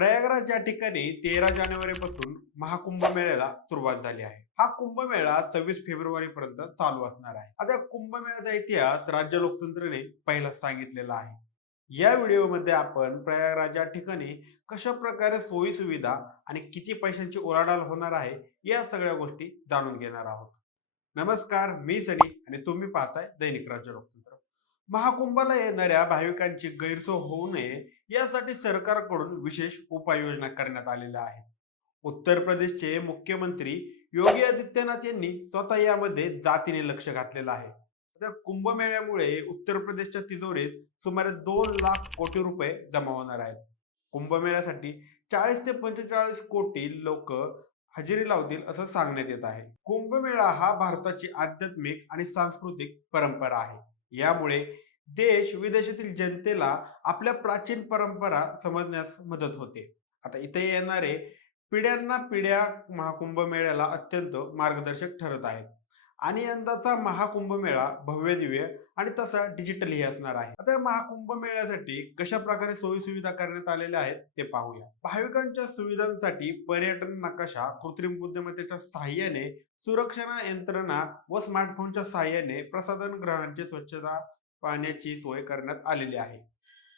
प्रयागराज या ठिकाणी 13 जानेवारी पासून महाकुंभ मेळ्याला सुरुवात झाली आहे. हा कुंभमेळा 26 फेब्रुवारी पर्यंत चालू असणार आहे. आता कुंभमेळ्याचा इतिहास राज्य लोकतंत्राने पहिलाच सांगितलेला आहे. या व्हिडिओमध्ये आपण प्रयागराज या ठिकाणी कशा प्रकारे सोयी सुविधा आणि किती पैशांची उलाढाल होणार आहे या सगळ्या गोष्टी जाणून घेणार आहोत. नमस्कार, मी सनी आणि तुम्ही पाहताय दैनिक राज्य लोकतंत्र. महाकुंभाला येणाऱ्या भाविकांची गैरसोय होऊ नये यासाठी सरकारकडून विशेष उपाययोजना करण्यात आलेल्या आहेत. उत्तर प्रदेशचे मुख्यमंत्री योगी आदित्यनाथ यांनी स्वतः यामध्ये जातीने लक्ष घातलेलं आहे. त्या कुंभमेळ्यामुळे उत्तर प्रदेशच्या तिजोरीत सुमारे 2 लाख कोटी रुपये जमा होणार आहेत. कुंभमेळ्यासाठी 40 ते 45 कोटी लोक हजेरी लावतील असं सांगण्यात येत आहे. कुंभमेळा हा भारताची आध्यात्मिक आणि सांस्कृतिक परंपरा आहे. यामुळे देश विदेशातील जनतेला आपल्या प्राचीन परंपरा समजण्यास मदत होते. आता इथे येणारे पिढ्यान्ना पिढ्या महाकुंभ मेळ्याला अत्यंत मार्गदर्शक ठरत आहेत. आणि यंदाचा महाकुंभ मेळा भव्य दिव्य आणि तसा डिजिटलही असणार आहे. आता या महाकुंभ मेळ्यासाठी कशा प्रकारे सोयी सुविधा करण्यात आलेल्या आहेत ते पाहूया. भाविकांच्या सुविधांसाठी पर्यटन नकाशा, कृत्रिम बुद्धिमत्तेच्या सहाय्याने सुरक्षा यंत्रणा व स्मार्टफोनच्या सहाय्याने प्रसाधन गृहांची स्वच्छता पाहण्याची सोय करण्यात आलेली आहे.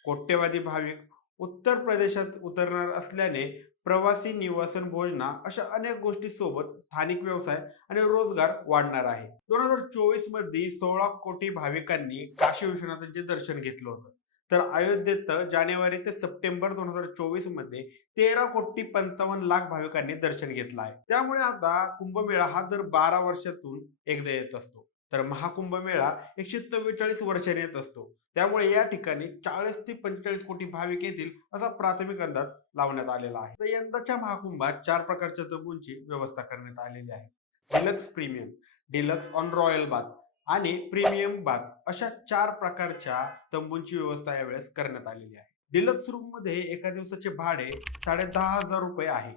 कोट्यवधी भाविक उत्तर प्रदेशात उतरणार असल्याने प्रवासी निवासन भोजना अशा अनेक गोष्टी सोबत स्थानिक व्यवसाय आणि रोजगार वाढणार आहे. 2024 मध्ये 16 कोटी भाविकांनी काशी विश्वनाथांचे दर्शन घेतलं होतं. तर अयोध्येत जानेवारी ते सप्टेंबर 2024 मध्ये 13 कोटी 55 लाख भाविकांनी दर्शन घेतलं आहे. त्यामुळे आता कुंभमेळा हा दर 12 वर्षातून एकदा येत असतो. तर महाकुंभ मेळा 144 वर्षांनी येत असतो. त्यामुळे या ठिकाणी 40 ते 45 कोटी भाविक येतील असा प्राथमिक अंदाज लावण्यात आलेला आहे. तर यंदाच्या महाकुंभात 4 प्रकारच्या तंबूंची व्यवस्था करण्यात आलेली आहे. Deluxe premium, deluxe on royal bath आणि प्रीमियम बाथ अशा 4 प्रकारच्या तंबूंची व्यवस्था यावेळेस करण्यात आलेली आहे. डिलक्स रूम मध्ये एका दिवसाचे भाडे 10,500 रुपये आहे.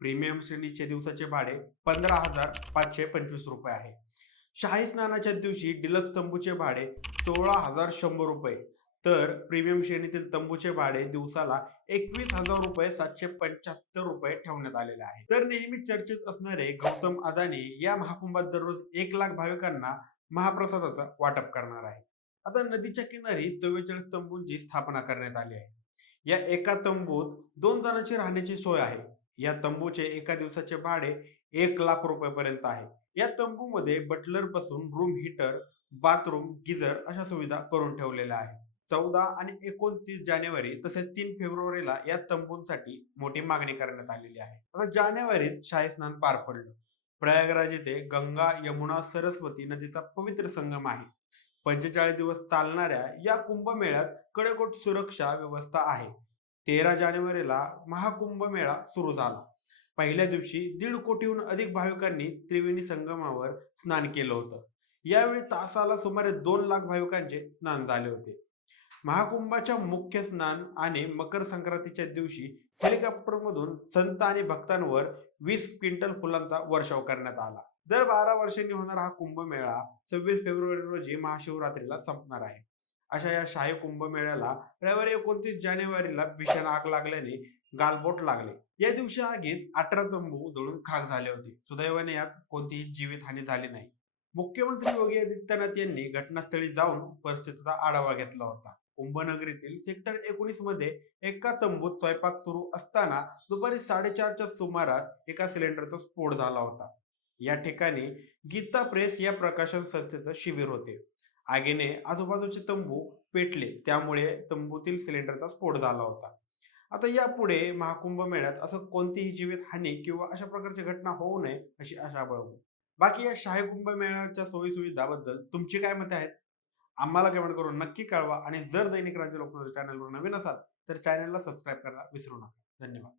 प्रीमियम श्रेणीचे दिवसाचे भाडे 15,525 रुपये आहे. शाही स्नानाच्या दिवशी डिलक्स तंबूचे भाडे 16,100 रुपये, तर प्रीमियम श्रेणीतील तंबूचे भाडे दिवसाला 21,775 रुपये ठेवण्यात आलेले आहे. तर नेहमी चर्चेत असणारे गौतम अदानी या महाकुंभात दररोज 1 लाख भाविकांना महाप्रसादाचा वाटप करणार आहे. आता नदीच्या किनारी 44 तंबूंची स्थापना करण्यात आली आहे. या एका तंबूत 2 जणांची राहण्याची सोय आहे. या तंबूचे एका दिवसाचे भाडे 1 लाख रुपये पर्यंत आहे. या तंबूमध्ये बटलर पासून रूम हीटर, बाथरूम, गिझर अशा सुविधा करून ठेवलेल्या आहेत. 14 आणि 29 जानेवारी तसेच 3 फेब्रुवारीला या तंबूंसाठी मोठी मागणी करण्यात आलेली आहे. आता जानेवारीत शाही स्नान पार पडलं. प्रयागराज येथे गंगा, यमुना, सरस्वती नदीचा पवित्र संगम आहे. 45 दिवस चालणाऱ्या या कुंभमेळ्यात कडेकोट सुरक्षा व्यवस्था आहे. 13 जानेवारीला महाकुंभ मेळा सुरू झाला. पहिल्या दिवशी 1.5 कोटीहून अधिक भाविकांनी त्रिवेणी संगमावर स्नान केलं होतं. यावेळी तासाला सुमारे 2 लाख भाविकांचे स्नान झाले होते. महाकुंभाच्या मुख्य स्नान आणि मकर संक्रांतीच्या दिवशी हेलिकॉप्टरमधून संत आणि भक्तांवर 20 क्विंटल फुलांचा वर्षाव करण्यात आला. दर 12 वर्षांनी होणारा हा कुंभमेळा 26 फेब्रुवारी रोजी महाशिवरात्रीला संपणार आहे. अशा या शाही कुंभमेळ्याला रविवारी 29 जानेवारीला भीषण आग लागल्याने गालबोट लागले. या दिवशी आगीत 18 तंबू जळून खाक झाले होते. सुदैवाने यात कोणतीही जीवितहानी झाली नाही. मुख्यमंत्री योगी आदित्यनाथ यांनी घटनास्थळी जाऊन परिस्थितीचा आढावा घेतला होता. कुंभनगरीतील सेक्टर 19 मध्ये एका तंबूत स्वयंपाक सुरू असताना दुपारी 4:30च्या सुमारास एका सिलेंडरचा स्फोट झाला होता. या ठिकाणी गीता प्रेस या प्रकाशन संस्थेचं शिबिर होते. आगीने आजूबाजूचे तंबू पेटले, त्यामुळे तंबूतील सिलेंडरचा स्फोट झाला होता. आता यापुढे महाकुंभ मेळ्यात असं कोणतीही जीवित हानी किंवा अशा प्रकारची घटना होऊ नये अशी आशा बाळगू. बाकी या शाही कुंभ मेळ्याच्या सोयी सुविधाबद्दल तुमची काय मते आहेत आम्हाला कमेंट करून नक्की कळवा. आणि जर दैनिक राज्य लोकतंत्र चॅनलवर नवीन असाल तर चॅनलला सबस्क्राईब करायला विसरू नका. धन्यवाद.